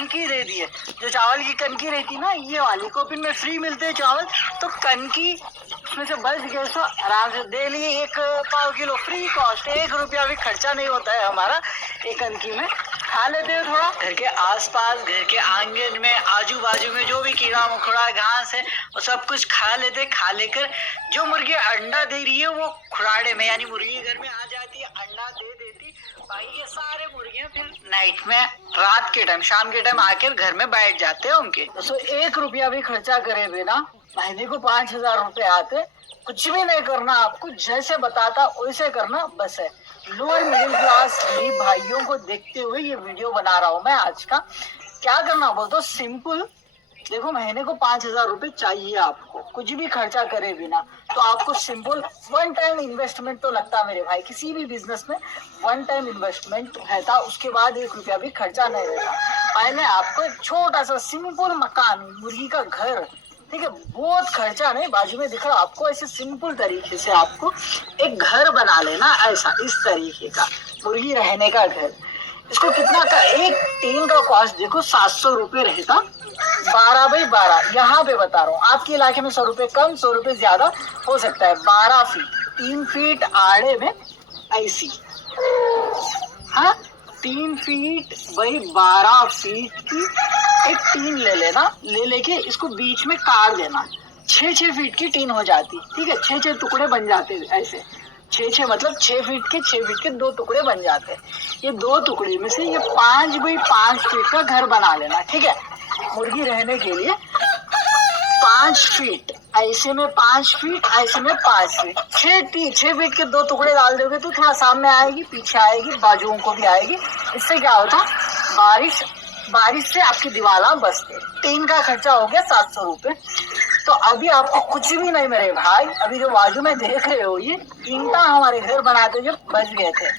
कनकी दे दिए। जो चावल की कनकी रहती ना, ये वाली कोपिन में फ्री मिलते हैं चावल, तो कनकी उसमें से बच गए तो आराम से दे लिए। 1 पाव किलो फ्री कॉस्ट, 1 रुपया भी खर्चा नहीं होता है हमारा एक कनकी में। खा लेते हैं थोड़ा। घर के आसपास, घर के आंगन में, आजू बाजू में जो भी कीड़ा मकोड़ा घास है वो सब कुछ खा लेते। खा लेकर जो मुर्गी अंडा दे रही है वो खुराड़े में, यानी मुर्गी घर में आ जाती है, अंडा दे देती। बाकी ये सारे मुर्गियां फिर नाइट में, रात के टाइम, शाम के टाइम आकर घर में बैठ जाते हैं उनके। तो 1 रुपया भी खर्चा करे बिना महीने को 5,000 रुपए आते। कुछ भी नहीं करना आपको, जैसे बताता वैसे करना बस है। लोअर मिडिल क्लास गरीब भाइयों को देखते हुए ये वीडियो बना रहा हूँ मैं आज का। क्या करना बोल तो सिंपल, देखो महीने को 5,000 रुपए चाहिए आपको, कुछ भी खर्चा करे बिना। तो आपको सिंपल 1 टाइम इन्वेस्टमेंट तो लगता है मेरे भाई, किसी भी बिजनेस में 1 टाइम इन्वेस्टमेंट रहता, उसके बाद 1 रुपया भी खर्चा नहीं रहता। पहले आपको एक छोटा सा सिंपल मकान, मुर्गी का घर, ठीक है, बहुत खर्चा नहीं, बाजू में दिख रहा आपको, ऐसे सिंपल तरीके से आपको एक घर बना लेना, ऐसा इस तरीके का मुर्गी रहने का घर। इसको कितना का, एक टीन का कॉस्ट देखो 700 रुपये रहता, 12x12। यहाँ पे बता रहा हूँ, आपके इलाके में 100 रुपये कम, 100 रुपये ज्यादा हो सकता है। 12 फीट, 3 फीट आड़े में ऐसी, हाँ 3 फीट बाई 12 फीट की एक टीन ले लेना। ले लेके इसको बीच में काट देना, 6-6 फीट की टीन हो जाती, ठीक है। 6-6 टुकड़े बन जाते ऐसे, 6-6 मतलब 6 फीट के 6 फीट के 2 टुकड़े बन जाते हैं। ये 2 टुकड़े में से ये 5x5 फीट का घर बना लेना, ठीक है। मुर्गी रहने के लिए 5 फीट, ऐसे में 5 फीट, ऐसे में 5 फीट, 6 फीट के 2 टुकड़े डाल दोगे तो थोड़ा सामने आएगी, पीछे आएगी, बाजुओं को भी आएगी। इससे क्या होता, बारिश से आपकी दीवार बचते। टीन का खर्चा हो गया 700 रुपए। तो अभी आपको कुछ भी नहीं मेरे भाई, अभी जो बाजू में देख रहे हो ये ईंटा हमारे घर बनाते जब बच गए थे,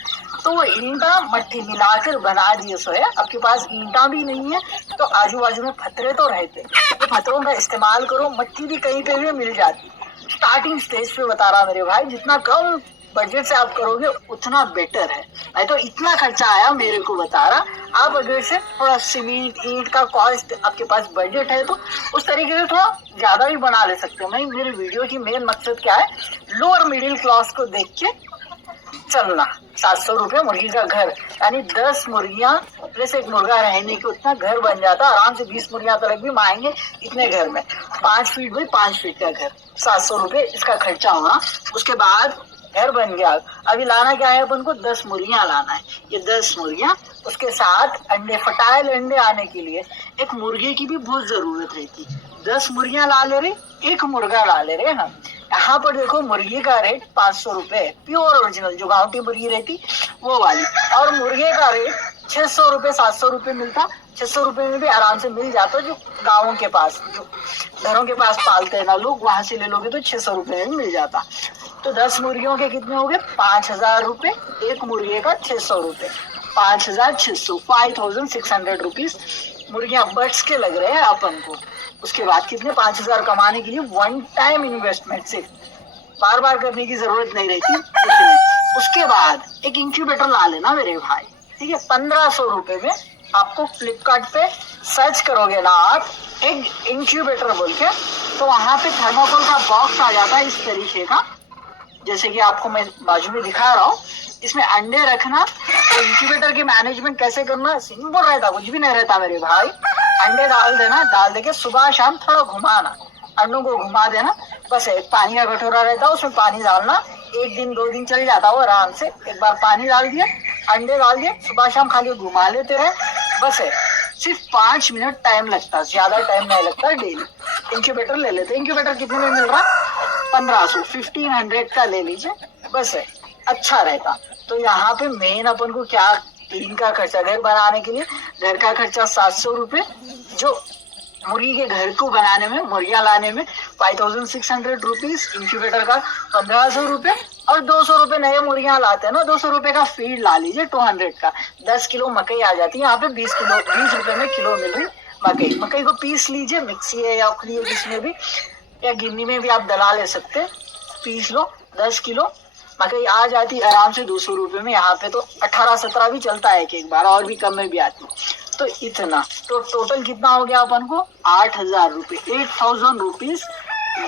तो वो ईंटा मट्टी मिलाकर बना दिए। सो है आपके पास ईंटा भी नहीं है तो आजू बाजू में पत्थरे तो रहते, तो पत्थरों का इस्तेमाल करो, मट्टी भी कहीं पे भी मिल जाती। स्टार्टिंग स्टेज पे बता रहा मेरे भाई, जितना कम बजट से आप करोगे उतना बेटर है। नहीं तो इतना खर्चा आया मेरे को बता रहा। आप अगर से थोड़ा सीमेंट ईंट का कॉस्ट आपके पास बजट है तो उस तरीके से थोड़ा ज्यादा भी बना ले सकते हो। मैं, मेरे वीडियो की मेन मकसद क्या है, लोअर मिडिल क्लास को देख के चलना। 700 रुपये मुर्गी का घर, यानी 10 मुर्गियां प्लस एक मुर्गा रहने के उतना घर बन जाता। आराम से 20 मुर्गियां तक भी मांगेंगे इतने घर में। 5 फीट बाई 5 फीट का घर, 700 रुपये इसका खर्चा होगा। उसके बाद घर बन गया। अभी लाना क्या है अपन को, 10 मुर्गियां लाना है। ये 10 मुर्गियां, उसके साथ अंडे, फर्टाइल अंडे आने के लिए एक मुर्गे की भी बहुत जरूरत रहती। 10 मुर्गियां ला ले रहे, एक मुर्गा ला ले रहे हम। यहाँ पर देखो मुर्गी का रेट 500 रुपए, प्योर ओरिजिनल जो गाँव की मुर्गी रहती वो वाली। और मुर्गे का रेट 600 रुपए, 700 रुपए मिलता। 600 रुपए में भी आराम से मिल जाता, जो गाँवों के पास, जो घरों के पास पालते हैं ना लोग, वहां से ले लोगे तो 600 रुपए में मिल जाता। तो 10 मुर्गियों के कितने हो गए, 5,000 रुपए। एक मुर्गे का 600 रुपए, 5,600, 5,600 रुपीज मुर्गियां बट्स के लग रहे हैं अपन को। उसके बाद कितने, 5,000 कमाने के लिए 1 टाइम इन्वेस्टमेंट, सिर्फ बार बार करने की जरूरत नहीं रहती इसमें। उसके बाद एक इंक्यूबेटर ला लेना मेरे भाई, ठीक है। 1,500 रुपए में आपको फ्लिपकार्ट पे सर्च करोगे ना आप एक इंक्यूबेटर बोल के, तो वहां पे थर्माकोल का बॉक्स आ जाता है इस तरीके का, जैसे कि आपको मैं बाजू में दिखा रहा हूँ। इसमें अंडे रखना, तो इंक्यूबेटर की मैनेजमेंट कैसे करना, सिंपल रहता, कुछ भी नहीं रहता मेरे भाई। अंडे डाल देना, डाल देके सुबह शाम थोड़ा घुमाना, अंडों को घुमा देना, बस। एक पानी का कटोरा रहता है, उसमें पानी डालना, 1 दिन 2 दिन चल जाता वो आराम से। एक बार पानी डाल दिया, अंडे डाल दिए, सुबह शाम खाली घुमा लेते रहे, बस है। सिर्फ 5 मिनट टाइम लगता, ज्यादा टाइम नहीं लगता। डेली इंक्यूबेटर ले लेते। इंक्यूबेटर कितने में मिल रहा, 1,500, 1,500 का ले लीजिए, बस है, अच्छा रहता। तो यहाँ पे मेन अपन को क्या, टीन का खर्चा, घर बनाने के लिए घर का खर्चा 700 रुपये, जो मुर्गी के घर को बनाने में, मुर्गियां लाने में 5,600 रुपीज, इंक्यूबेटर का 1,500 रुपये, और 200 रुपये नए मुर्गियां लाते हैं ना, 200 रुपये का फीड ला लीजिए 200 का। 10 किलो मकई आ जाती है यहाँ पे, 20 रुपए में किलो मिल रही मकई। मकई को पीस लीजिए, मिक्सी है या उखली है जिसमें भी, या गिन्नी में भी आप दला ले सकते, पीस लो। 10 किलो मकई आ जाती आराम से 200 रुपये में। यहाँ पे तो 18-17 भी चलता है एक बार, और भी कम में भी आती। तो इतना, तो टोटल कितना हो गया अपन को 8,000 रुपये, 8,000 रुपीज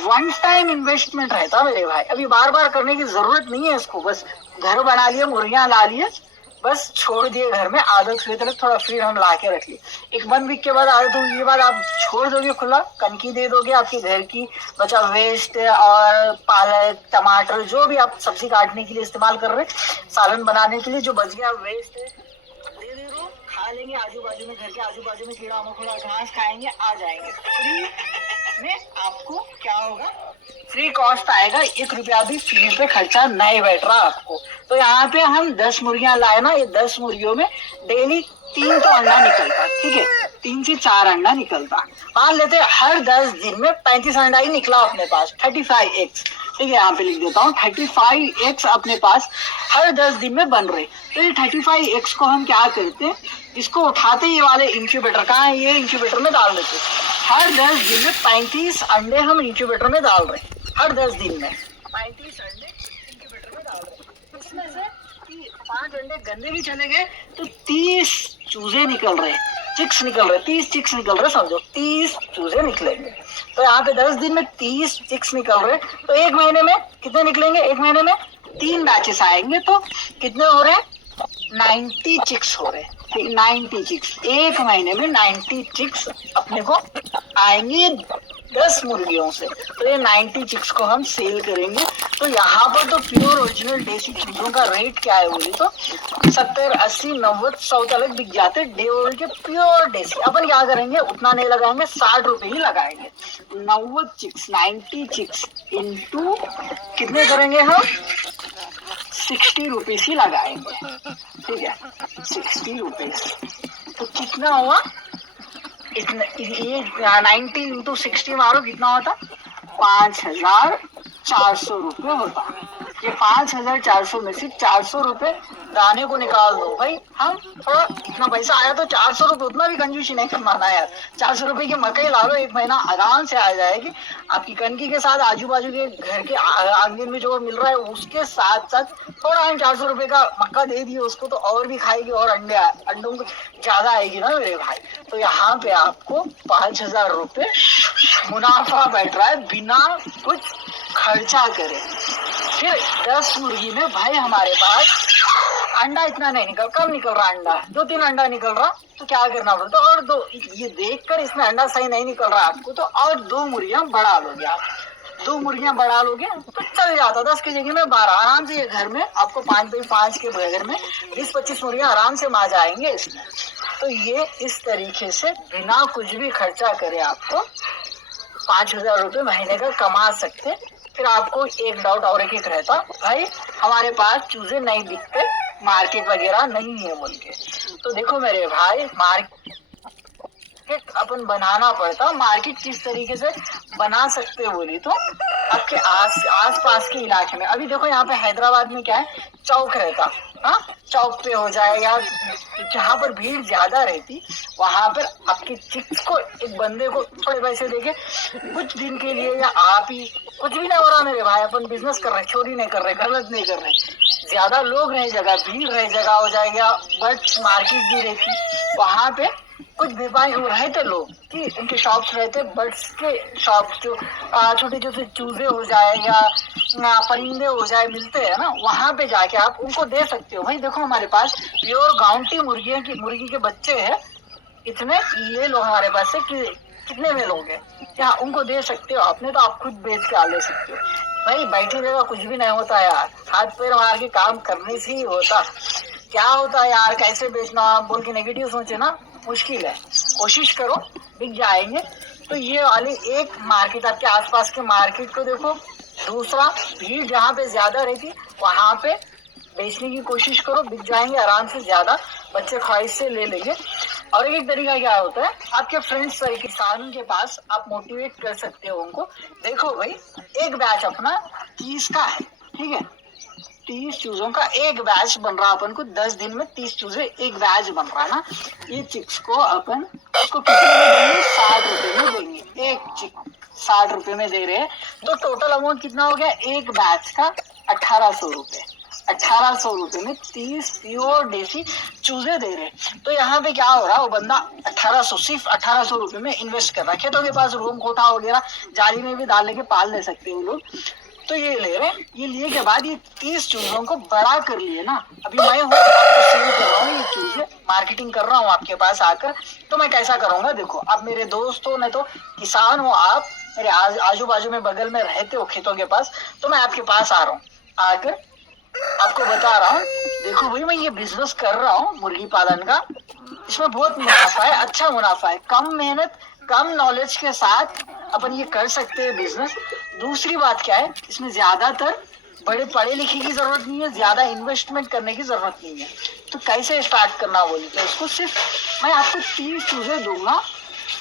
वन टाइम इन्वेस्टमेंट रहता मेरे भाई। अभी बार बार करने की जरूरत नहीं है इसको, बस घर बना लिए, मुर्गियां ला लिए, बस छोड़ दिए घर में, आदत हुई तक थोड़ा फ्रीडम ला के रख लिए। एक 1 वीक के बाद आदत होने के बाद आप छोड़ दोगे खुला, कनकी दे दोगे, आपके घर की बचा वेस्ट और पालक टमाटर जो भी आप सब्जी काटने के लिए इस्तेमाल कर रहे, सालन बनाने के लिए जो बच गया वेस्ट है दे दे दो, खा लेंगे। आजू बाजू में, घर के आजू बाजू में कीड़ा मकोड़ा घास खाएंगे, आ जाएंगे। फ्री में आपको क्या होगा, फ्री कॉस्ट आएगा, 1 रुपया भी फीड पे खर्चा नहीं बैठ रहा आपको। तो यहाँ पे हम 10 मुर्गियां लाए ना, ये 10 मुर्गियों में डेली 3 तो अंडा निकलता, ठीक है, 3 से 4 अंडा निकलता। मान लेते हर 10 दिन में 35 अंडा ही निकला अपने पास, 35 एग्स, ठीक है, यहाँ पे लिख देता हूँ 35 एग्स अपने पास हर 10 दिन में बन रहे। तो ये 35 एग्स को हम क्या करते हैं, इसको उठाते ये वाले इंक्यूबेटर, कहाँ है, ये इंक्यूबेटर में डाल देते। हर 10 दिन में 35 अंडे हम इंक्यूबेटर में डाल रहे, हर 10 दिन में 35 अंडे इंक्यूबेटर में डाल रहे। इसमें से 5 अंडे गंदे भी चले गए तो 30 चूजे निकल रहे, चिक्स निकल रहे, 30 चिक्स निकल रहे, समझो 30 चूजे निकलेंगे। तो यहाँ पे 10 दिन में 30 चिक्स निकल रहे, तो 1 महीने में कितने निकलेंगे, 1 महीने में 3 बैचेस आएंगे, तो कितने हो रहे, 90 चिक्स हो रहे, 90 चिक्स, 1 महीने में 90 चिक्स अपने को आएंगे 10 मुर्गियों से। तो ये 90 चिक्स को हम सेल करेंगे। तो यहाँ पर तो प्योर ओरिजिनल देसी चूजों का रेट क्या है बोली तो 70, 80, 90, 100 तक बिक जाते डे ओल्ड के प्योर देसी। अपन क्या करेंगे, उतना नहीं लगाएंगे, 60 रुपए ही लगाएंगे। 90 चिक्स, 90 चिक्स इंटू कितने करेंगे हम, 60 रुपीज ही लगाएंगे, ठीक है, 60 रुपीज। तो कितना हुआ, इतना, ये 90 इंटू 60 मारो, कितना होता, 5,400 रुपये होता। ये 5,400 में से 400 रुपये दाने को निकाल दो भाई। हम थोड़ा इतना पैसा आया तो 400 रुपये, उतना भी कंजूसी नहीं करना यार। 400 रुपये की मकई ला लो, 1 महीना आराम से आ जाएगी आपकी कनकी के साथ। आजू बाजू के घर के आंगन में जो मिल रहा है उसके साथ साथ थोड़ा हम 400 रुपये का मक्का दे दिए उसको, तो और भी खाएगी और अंडों को ज्यादा आएगी ना मेरे भाई। तो यहाँ पे आपको 5,000 रुपये मुनाफा बैठ रहा है बिना कुछ खर्चा करे। फिर 10 मुर्गी में भाई हमारे पास अंडा इतना नहीं निकल, कम निकल रहा अंडा, 2-3 अंडा निकल रहा, तो क्या करना पड़ता, और 2, ये देखकर इसमें अंडा सही नहीं निकल रहा आपको, तो और 2 मुर्गियां बढ़ा लोगे आप। 2 मुर्गियां बढ़ा लोगे तो चल जाता, 10 की जगह में 12 आराम से। ये घर में आपको 5x5 के घर में 20-25 मुर्गियां आराम से मार जाएंगे इसमें। तो ये इस तरीके से बिना कुछ भी खर्चा करे आपको 5,000 रुपये महीने का कमा सकते। फिर आपको एक डाउट और एक रहता, भाई हमारे पास चूजे नहीं बिकते, मार्केट वगैरह नहीं है बोल के। तो देखो मेरे भाई, मार्केट अपन बनाना पड़ता। मार्केट किस तरीके से बना सकते बोली तो आपके आस पास के इलाके में। अभी देखो यहाँ पे हैदराबाद में क्या है, चौक रहता, हाँ, चौक पे हो जाए या जहाँ पर भीड़ ज्यादा रहती, वहां पर आपके चिक्स को एक बंदे को थोड़े पैसे देके कुछ दिन के लिए, या आप ही, कुछ भी नहीं हो रहा मेरे भाई, अपन बिजनेस कर रहे, चोरी नहीं कर रहे, गलत नहीं कर रहे, ज्यादा लोग रहे जगह, भीड़ रहे जगह हो जाएगा, बट मार्केट भी रहती, वहां पे कुछ व्यापारी रहते लोग कि उनके शॉप्स रहते, बर्ड्स के शॉप्स, जो छोटे छोटे चूजे हो जाए या परिंदे हो जाए मिलते हैं ना, वहां पे जाके आप उनको दे सकते हो। भाई देखो हमारे पास प्योर गाउंटी मुर्गी के बच्चे हैं इतने, ये लो हमारे पास से कि कितने में लोगे, क्या उनको दे सकते हो आपने, तो आप खुद बेच के आ ले सकते हो। भाई बैठी जगह कुछ भी नहीं होता यार, हाथ पैर मार के काम करने से ही होता। क्या होता है यार, कैसे बेचना बोल के नेगेटिव सोचे ना, मुश्किल है। कोशिश करो, बिक जाएंगे। तो ये वाली एक मार्केट, आपके आसपास के मार्केट को देखो। दूसरा, भीड़ जहाँ पे ज्यादा रहती वहां पे बेचने की कोशिश करो, बिक जाएंगे आराम से, ज्यादा बच्चे ख्वाहिश से ले लेंगे। और एक तरीका क्या होता है, आपके फ्रेंड्स किसानों के पास आप मोटिवेट कर सकते हो उनको। देखो भाई, एक बैच अपना 30 का है, ठीक है, 30 चूजों का एक बैच बन रहा, अपन को 10 दिन में 30 चूजे एक बैच बन रहा ना। ये चिक्स को अपन उसको कितने में देंगे, 60 रुपए में देंगे, एक चिक 60 रुपए में दे रहे हैं। तो टोटल अमाउंट कितना हो गया, एक बैच का 1,800 रुपए, 1800 रुपए में 30 प्योर देसी चूजे दे रहे। तो यहाँ पे क्या हो रहा है, वो बंदा 1800 सिर्फ 1800 रुपए में इन्वेस्ट कर रहा है। खेतों के पास रूम कोठा वगैरह जाली में भी डाल के पाल ले सकते हैं वो लोग, तो ये ले रहे। ये लिए के बाद ये 30 चूजों को बड़ा कर लिए ना, अभी मैं हूँ आपको सेल कर रहा हूँ ये चूजे, मार्केटिंग कर रहा हूँ आपके पास आकर। तो मैं कैसा करूंगा देखो, आप मेरे दोस्त हो, नहीं तो किसान हो, आप मेरे आजू बाजू में बगल में रहते हो खेतों के पास, तो मैं आपके पास आ रहा हूँ, आकर आपको बता रहा हूँ देखो भाई मैं ये बिजनेस कर रहा हूँ मुर्गी पालन का, इसमें बहुत मुनाफा है, अच्छा मुनाफा है, कम मेहनत कम नॉलेज के साथ अपन ये कर सकते हैं बिजनेस। दूसरी बात क्या है, इसमें ज्यादातर बड़े पढ़े लिखे की जरूरत नहीं है, ज्यादा इन्वेस्टमेंट करने की जरूरत नहीं है। तो कैसे स्टार्ट करना बोली तो इसको सिर्फ मैं आपको 30 चूजे दूंगा,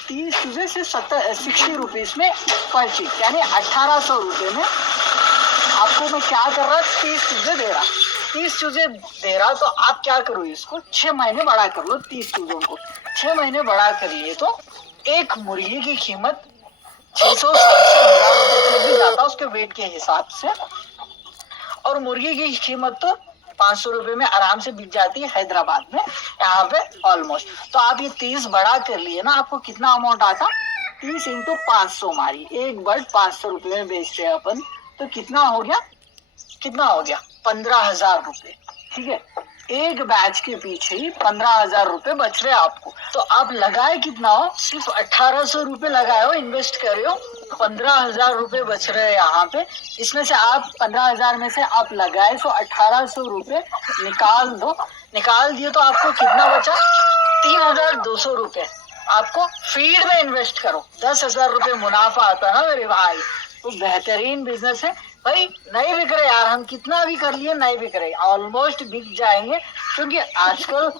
30 चूजे सिर्फ 60 रुपीज में पर चीज, यानी 1800 रुपये में आपको मैं क्या कर रहा, 30 चूजे दे रहा, 30 चूजे दे रहा। तो आप क्या करो, इसको 6 महीने बड़ा कर लो, 30 चूजों को 6 महीने बड़ा कर लिए तो एक मुर्गी की कीमत 600 700 हजार रुपए तक भी जाता है उसके वेट के हिसाब से, और मुर्गी की कीमत तो 500 रुपए में आराम से बिक जाती है हैदराबाद में यहाँ पे ऑलमोस्ट। तो आप ये 30 बड़ा कर लिए ना, आपको कितना अमाउंट आता, 30 इंटू 500 मारी, एक बर्ड 500 रुपए में बेच रहे हैं अपन, तो कितना हो गया, कितना हो गया 15,000 रुपए, ठीक है। एक बैच के पीछे ही 15,000 रुपए बच रहे आपको। तो आप लगाए कितना हो, सिर्फ 1800 रुपए लगाए हो, इन्वेस्ट कर रहे हो, 15,000 रुपए बच रहे हैं यहाँ पे। इसमें से आप 15,000 में से आप लगाए तो 1800 रुपए निकाल दो, निकाल दिए तो आपको कितना बचा, 3,200 रुपए आपको फीड में इन्वेस्ट करो, 10,000 रुपए मुनाफा आता है ना मेरे भाई। तो बेहतरीन बिजनेस है भाई, नहीं बिक रहे यार, हम कितना भी कर लिए नहीं बिक रहे, ऑलमोस्ट बिक जाएंगे, क्योंकि आजकल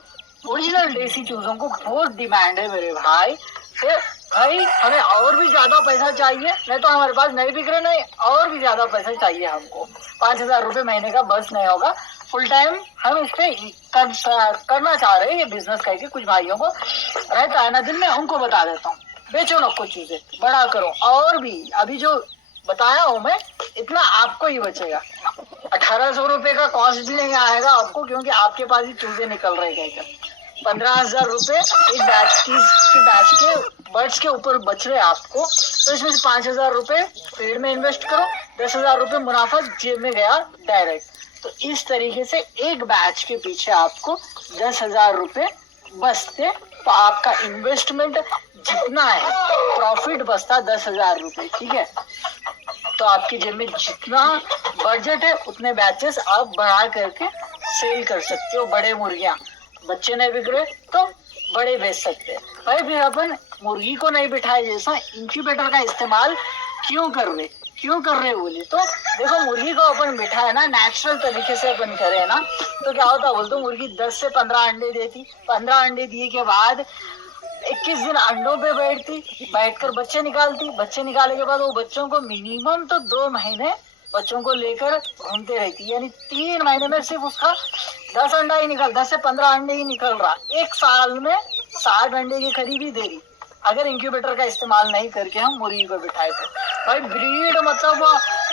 ओरिजिनल देसी चूजों को बहुत डिमांड है मेरे भाई। फिर भाई हमें और भी ज्यादा पैसा चाहिए, नहीं तो हमारे पास नहीं बिक रहे, नहीं और भी ज्यादा पैसा चाहिए हमको, 5,000 रुपए महीने का बस नहीं होगा, फुल टाइम हम इस पे करना चाह रहे हैं ये बिजनेस करके। कुछ भाइयों को रहता है ना दिल में, उनको बता देता हूँ, बेचो ना कुछ चीजें, बड़ा करो, और भी अभी जो बताया हूँ मैं इतना आपको ही बचेगा, 1800 रुपए का कॉस्ट भी नहीं आएगा आपको, क्योंकि आपके पास ही चूजे निकल रहे हैं। 15,000 रुपए एक बैच के बर्ड्स के ऊपर बच रहे आपको, तो इसमें से 5,000 रुपए पेड़ में इन्वेस्ट करो, 10,000 रुपए मुनाफा जेब में गया डायरेक्ट। तो इस तरीके से एक बैच के पीछे आपको 10,000 रुपए बचते, तो आपका इन्वेस्टमेंट जितना है प्रॉफिट बचता 10,000 रुपए, ठीक है। तो आपकी जेब में जितना बजट है उतने बैचेस आप बढ़ा करके सेल कर सकते हो। बड़े मुर्गियां, बच्चे नहीं बिक रहे तो बड़े बेच सकते हैं भाई। फिर अपन मुर्गी को नहीं बिठाए जैसा इंक्यूबेटर का इस्तेमाल क्यों कर रहे बोले तो देखो, मुर्गी को अपन बिठाए ना नेचुरल तरीके से अपन करे ना, तो क्या होता बोलते, मुर्गी 10 से 15 अंडे देती, 15 अंडे दिए के बाद 21 दिन अंडों पे बैठकर बच्चे निकालने के बाद वो बच्चों को मिनिमम तो 2 महीने बच्चों को लेकर घूमते रहती, यानी 3 महीने में सिर्फ उसका 10 अंडा ही 10 से 15 अंडे ही निकल रहा, एक साल में 60 अंडे के करीब ही दे रही, अगर इंक्यूबेटर का इस्तेमाल नहीं करके हम मुर्गी को बिठाए तो। भाई ब्रीड मतलब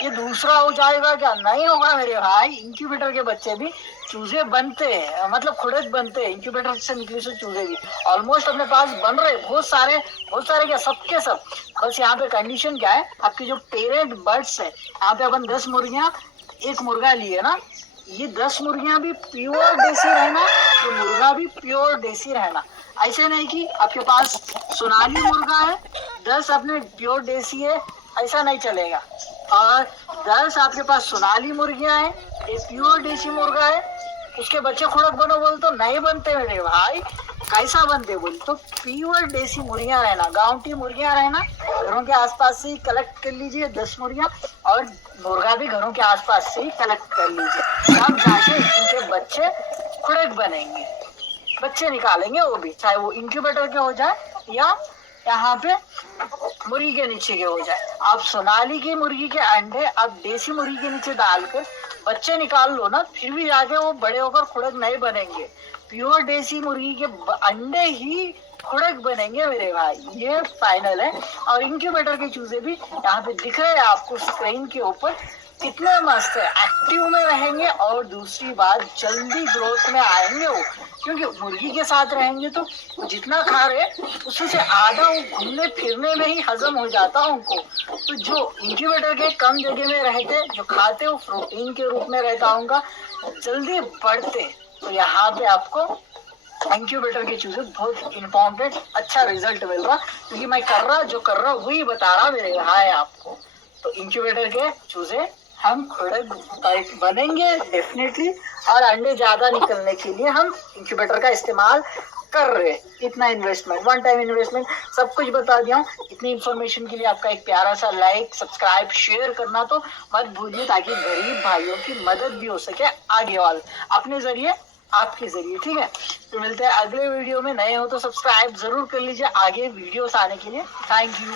ये दूसरा हो जाएगा क्या, नहीं होगा मेरे भाई। इंक्यूबेटर के बच्चे भी चूजे बनते हैं, मतलब खुड़क बनते हैं, इंक्यूबेटर से निकले से चूजे भी ऑलमोस्ट अपने पास बन रहे बहुत सारे क्या, सबके सब। बस यहाँ पे कंडीशन क्या है, आपके जो पेरेंट बर्ड्स है, यहाँ पे अपन 10 मुर्गियां एक मुर्गा लिए ना, ये 10 मुर्गियां भी प्योर देसी रहना, ये मुर्गा भी प्योर देसी रहना। ऐसे नहीं कि आपके पास सोनाली मुर्गा है 10 अपने प्योर देसी है, ऐसा नहीं चलेगा। और 10 आपके पास सोनाली मुर्गियां हैं, एक प्योर देसी मुर्गा है, उसके बच्चे खुड़क बनो बोल तो नहीं बनते मेरे भाई। कैसा बनते बोल तो प्योर देसी मुर्गियां रहना, गांवटी मुर्गियां रहना, घरों के आसपास से ही कलेक्ट कर लीजिए 10 मुर्गियां, और मुर्गा भी घरों के आसपास से ही कलेक्ट कर लीजिए, तब जाके इनके बच्चे खुड़क बनेंगे, बच्चे निकालेंगे, वो भी चाहे वो इंक्यूबेटर के हो जाए या यहाँ पे मुर्गी के नीचे के हो जाए। आप सोनाली की मुर्गी के अंडे आप देसी मुर्गी के नीचे डालकर बच्चे निकाल लो ना, फिर भी जाके वो बड़े होकर खुड़क नहीं बनेंगे, प्योर देसी मुर्गी के अंडे ही खुड़क बनेंगे मेरे भाई, ये फाइनल है। और इंक्यूबेटर के चूजे भी यहाँ पे दिख रहे हैं आपको स्क्रीन के ऊपर, कितने मस्त है, एक्टिव में रहेंगे और दूसरी बात जल्दी ग्रोथ में आएंगे वो, क्योंकि मुर्गी के साथ रहेंगे तो वो जितना खा रहे उसमें से आधा वो घूमने फिरने में ही हजम हो जाता उनको। तो जो इंक्यूबेटर के कम जगह में रहते जो खाते वो प्रोटीन के रूप में रहता उनका, जल्दी बढ़ते। तो यहाँ पे आपको इंक्यूबेटर के चूजे बहुत इम्पोर्टेंट, अच्छा रिजल्ट मिल रहा, क्योंकि मैं जो कर रहा वही बता रहा मेरे यहाँ है आपको। तो इंक्यूबेटर के चूजे हम खुद बनेंगे डेफिनेटली, और अंडे ज्यादा निकलने के लिए हम इंक्यूबेटर का इस्तेमाल कर रहे हैं। इतना इन्वेस्टमेंट, वन टाइम इन्वेस्टमेंट, सब कुछ बता दिया हूँ। इतनी इन्फॉर्मेशन के लिए आपका एक प्यारा सा लाइक, सब्सक्राइब, शेयर करना तो मत भूलिए, ताकि गरीब भाइयों की मदद भी हो सके आगे वाले अपने जरिए, आपके जरिए। ठीक है, तो मिलते हैं अगले वीडियो में। नए हो तो सब्सक्राइब जरूर कर लीजिए आगे वीडियोस आने के लिए। Thank you.